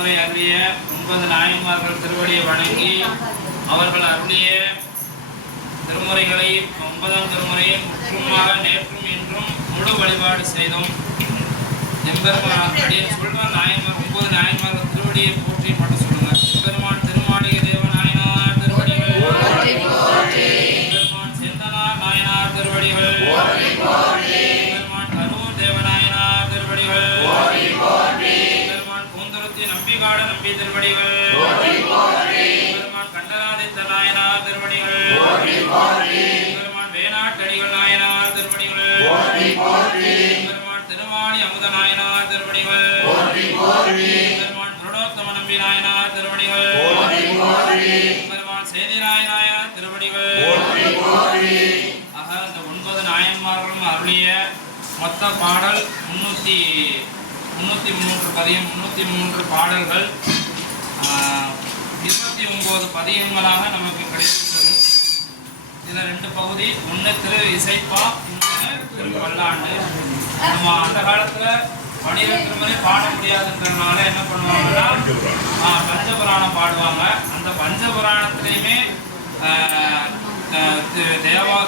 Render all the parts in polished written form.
திருமுறை அருளிய 9 நாயன்மார்கள் திருவடியை வணங்கி அவர்கள் அருளிய திருமுறைகளை 9ஆம் திருமுறையை முற்றுமாக நேற்றும் இன்றும் முழு வழிபாடு செய்தோம். எம்பெருமான் சொல்வார் நாயன்மார் 9 நாயன்மார்கள் திருவடியை போற்றி மட்டும் சொல்லுங்க. எம்பெருமான் திருமாளிகை தேவ நாயனார் திருவடிகள், எம்பெருமான் செந்தனார் நாயனார் திருவடிகள், எம்பெருமான் கரூர் தேவநாயனார் திருவடிகள், எம்பெருமான் பூந்துருத்தி நம்பிகாட நம்பி திருவடிகள், எம்பெருமான் கண்டராதித்த நாயனார் திருவடிகள், எம்பெருமான் வேணாட்டடிகள் நாயனார் திருவடிகள், எம்பெருமான் திருவாணி அமுத நாயனார் திருவடிகள், எம்பெருமான் புருடோத்தம நம்பி நாயனார் திருவடிகள், எம்பெருமான் சேதிராய நாயனார் திருவடிகள். ஆக இந்த 9 நாயன்மார்களும் அருளிய மொத்த பாடல் 303 பதியம், 303 பாடல்கள், 29 பதியங்களாக நமக்கு கிடைத்துள்ளது. இதில் 2 பகுதி, ஒன்று திரு இசைப்பா, இன்னொன்று திரு பல்லாண்டு. நம்ம அந்த காலத்தில் 12 திருமுறை பாட முடியாதுன்றதுனால என்ன பண்ணுவாங்கன்னா பஞ்சபுராணம் பாடுவாங்க. அந்த பஞ்சபுராணத்திலையுமே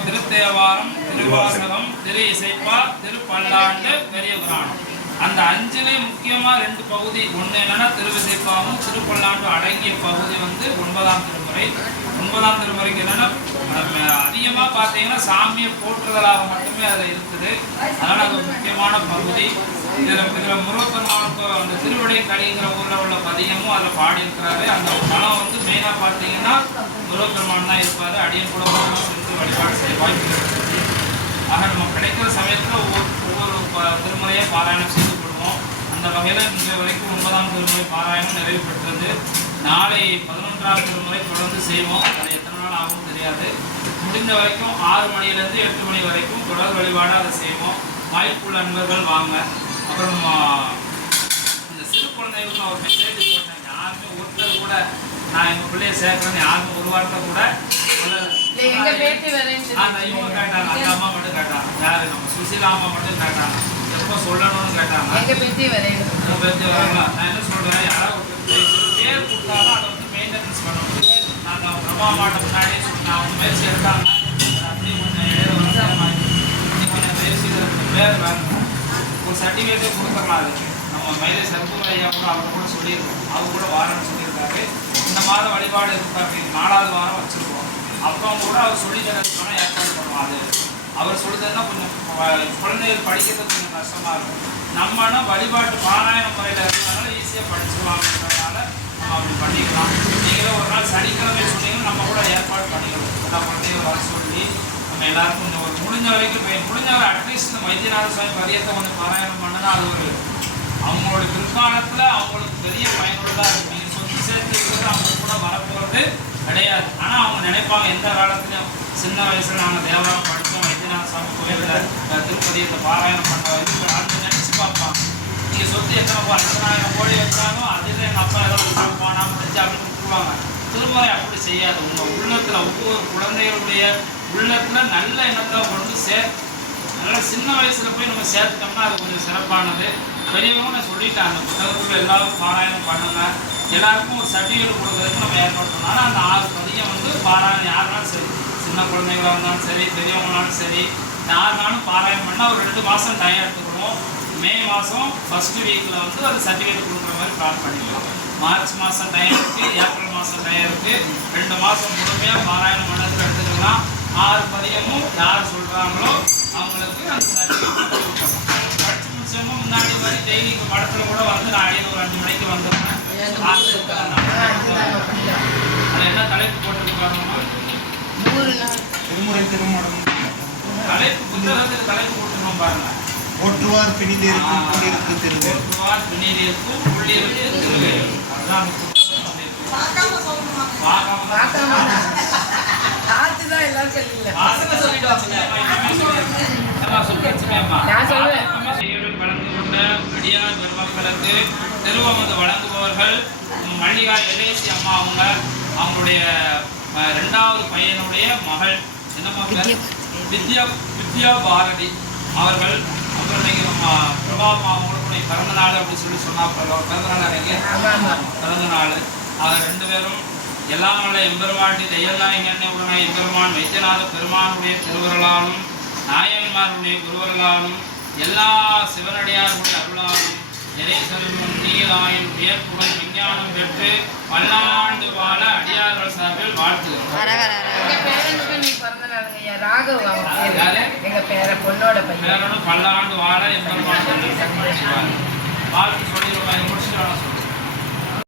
திருத்தேவாரம், திருவாசகம், திரு இசைப்பா, திரு பல்லாண்டு, பெரிய புராணம். அந்த 5லே முக்கியமாக 2 பகுதி, ஒன்று என்னன்னா திருவிசைப்பாவும் திருப்பல்லாண்டும் அடங்கிய பகுதி வந்து 9ஆம் திருமுறை. 9ஆம் திருமுறைக்கு என்னன்னா அதிகமாக பார்த்தீங்கன்னா சாமியை போற்றுதலாக மட்டுமே அதில் இருக்குது. அதனால் அது முக்கியமான பகுதி. இதில் முருகப்பெருமானுக்கு அந்த திருவடை கலிங்கிற ஊரில் உள்ள பதியமும் அதில் பாடியிருக்கிறாரு. அந்த பலம் வந்து மெயினாக பார்த்தீங்கன்னா முருகப்பெருமான் தான் இருப்பார். அடியன் கூட சென்று வழிபாடு செய்ய வாய்ப்பு இருக்குது. ஆக நம்ம கிடைக்கிற சமயத்தில் ஒவ்வொரு திருமுறையை பாராயணம் செய்து கொள்வோம். அந்த வகையில் இன்றைய வரைக்கும் 9ஆம் திருமுறை பாராயணம் நிறைவு பெற்றது. நாளை 11ஆம் திருமுறை தொடர்ந்து செய்வோம். அது எத்தனை நாள் ஆகும் தெரியாது. முடிந்த வரைக்கும் 6 மணிலேருந்து 8 மணி வரைக்கும் தொடர் வழிபாடு அதை செய்வோம். வாய்ப்புள்ள நண்பர்கள் வாங்க. அப்புறம் இந்த சிறு குழந்தைகளுக்கு நான் ஒரு மெசேஜ் போட்டேன். யாருமே ஒருத்தர் கூட நான் எங்கள் பிள்ளையை சேர்க்குறேன்னு யாருமே ஒரு வார்த்தை கூட இவங்க கேட்டாங்க. அந்த அம்மா மட்டும் கேட்டாங்க. யாரு நம்ம சுசீலா அம்மா மட்டும் கேட்டாங்க. எப்போ சொல்லணும்னு கேட்டாங்க. பேத்தி வரலாம். நான் என்ன சொல்றேன், யாராவது பேர் கொடுத்தாலும் அதை வந்து மெயின்டெனன்ஸ் பண்ண முடியும். நாங்கள் பிரபா அம்மாட்ட முன்னாடியே சொன்னேன். அவங்க முயற்சி எடுத்தாங்க. அப்படியே கொஞ்சம் இடையில வந்து கொஞ்சம் முயற்சி பேர் வேணும். ஒரு சர்டிஃபிகேட்டே கொடுத்துடலாம். அதுக்கு நம்ம மயிலை சர்பூர் ஐயா கூட அவங்க கூட சொல்லியிருக்கோம். அவங்க கூட வாரம்னு சொல்லியிருக்காரு. இந்த மாதம் வழிபாடு இருக்காரு. 4வது வாரம் வச்சுருக்கோம். அப்புறம் கூட அவர் சொல்லி தரதுக்கான ஏற்பாடு பண்ணுவோம். அது அவர் சொல்லி தரனா கொஞ்சம் குழந்தைகள் படிக்கிறது கொஞ்சம் கஷ்டமாக இருக்கும். நம்மனா வழிபாட்டு பாராயண முறையில் இருக்கிறதுனால ஈஸியாக படிச்சுவாங்கன்றதுனால நம்ம அப்படி பண்ணிக்கலாம். நீங்களே ஒரு நாள் சனிக்கிழமை சொன்னீங்கன்னா நம்ம கூட ஏற்பாடு பண்ணிக்கிறோம். எல்லா குழந்தைகள் வர சொல்லி நம்ம எல்லாருக்கும் கொஞ்சம் ஒரு முடிஞ்ச வரைக்கும் முடிஞ்சவரை அட்லீஸ்ட் இந்த வைத்தியநாத சுவாமி பதியத்தை கொஞ்சம் பாராயணம் பண்ணனா அது ஒரு அவங்களோட பிற்காலத்தில் அவங்களுக்கு பெரிய பயனுள்ளதாக இருக்கும். நீங்கள் சொத்து சேர்த்து இருக்கிறது அவங்க கூட வரப்போகிறது கிடையாது. ஆனால் அவங்க நினைப்பாங்க எந்த காலத்துலையும் சின்ன வயசில் நாங்கள் தேவாரம் படித்தோம், வைத்தியநாத சுவாமி கோயிலில் திருப்பதியத்தை பாராயணம் பண்ணுறோம் அந்த நினச்சி பார்ப்பாங்க. நீங்கள் சொத்து எத்தனை 50,000 கோடி வச்சாலும் அதில் எங்கள் அப்பா ஏதாவது போனால் முடிஞ்சு அப்படின்னு விட்டுருவாங்க. திருமுறை அப்படி செய்யாது. உங்கள் உள்ளத்தில் ஒவ்வொரு குழந்தைகளுடைய உள்ளத்தில் நல்ல எண்ணத்தை கொண்டு அதனால் சின்ன வயசில் போய் நம்ம சேர்த்துட்டோம்னா அது கொஞ்சம் சிறப்பானது. பெரியவங்க நான் சொல்லிட்டேன், அந்த புத்தகத்தில் எல்லாரும் பாராயணம் பண்ணுங்க. எல்லாருக்கும் ஒரு சர்டிஃபிகேட் கொடுக்கறதுக்கு நம்ம ஏற்பாடு பண்ணோம். ஆனால் அந்த 6 பதியம் வந்து பாராயணம் யாருனாலும் சரி, சின்ன குழந்தைகளாக இருந்தாலும் சரி, பெரியவங்களாலும் சரி, யாருனாலும் பாராயணம் பண்ணால் ஒரு 2 மாதம் டைம் எடுத்துக்கணும். மே மாதம் ஃபஸ்ட்டு வீக்கில் வந்து அது சர்டிஃபிகேட் கொடுக்குற மாதிரி பிளான் பண்ணிக்கலாம். மார்ச் மாதம் டைம் இருக்குது, ஏப்ரல் மாதம் டைம் இருக்குது. 2 மாதம் முழுமையாக பாராயணம் பண்ணதுக்கு எடுத்துக்கலாம். 6 பதியமும் யார் சொல்கிறாங்களோ அவங்களுக்கு அந்த சர்டிஃபிகேட் கொடுக்கணும். படிச்சு முடிச்சவங்க முன்னாடி மாதிரி டெய்லி படத்தில் கூட வந்து நான் அடியில் ஒரு 5 மணிக்கு வந்துடுறேன். அது என்ன தலைப்பு போட்டுருக்காருன்னா திருமுறை திருமணம் தலைப்பு, புத்தகத்துக்கு தலைப்பு போட்டுருக்கோம் பாருங்க. போற்றுவார் பிணிதேருக்கும் புள்ளிருக்கு திருவேல். போற்றுவார் பிணிதேருக்கும் புள்ளிருக்கு திருவேல். அதுதான் அடியார் பெருமக்களுக்கு திருவமது வழங்குபவர்கள் மல்லிகா எலேசி அம்மா. அவங்களுடைய 2வது பையனுடைய மகள் என்ன மகள் வித்யா பாரதி அவர்கள் அப்புறம் இன்னைக்கு நம்ம பிரபாவம் அவங்களுக்கு பிறந்த நாள் அப்படின்னு சொல்லி சொன்னா பிறந்த நாள் அன்னைக்கு பிறந்த நாள். ஆக 2 பேரும் எல்லாம் வல்ல எம்பெருமாட்டி தையல்நாயகண்ணே உடனே எம்பெருமான் வைத்தியநாத பெருமானுடைய திருவருளாலும் நாயன்மாருடைய குருவருளாலும் எல்லா சிவனடியார்களுடைய அருளாலும் இறை செல்வம் நீராயின் உயர்ப்புடன் விஞ்ஞானம் பெற்று பல்லாண்டு வாழ அடியார்கள் சார்பில் வாழ்த்துகிறோம். பல்லாண்டு வாழ எம்பெருமான் வாழ்த்து சொல்லி முடிச்சுட்டு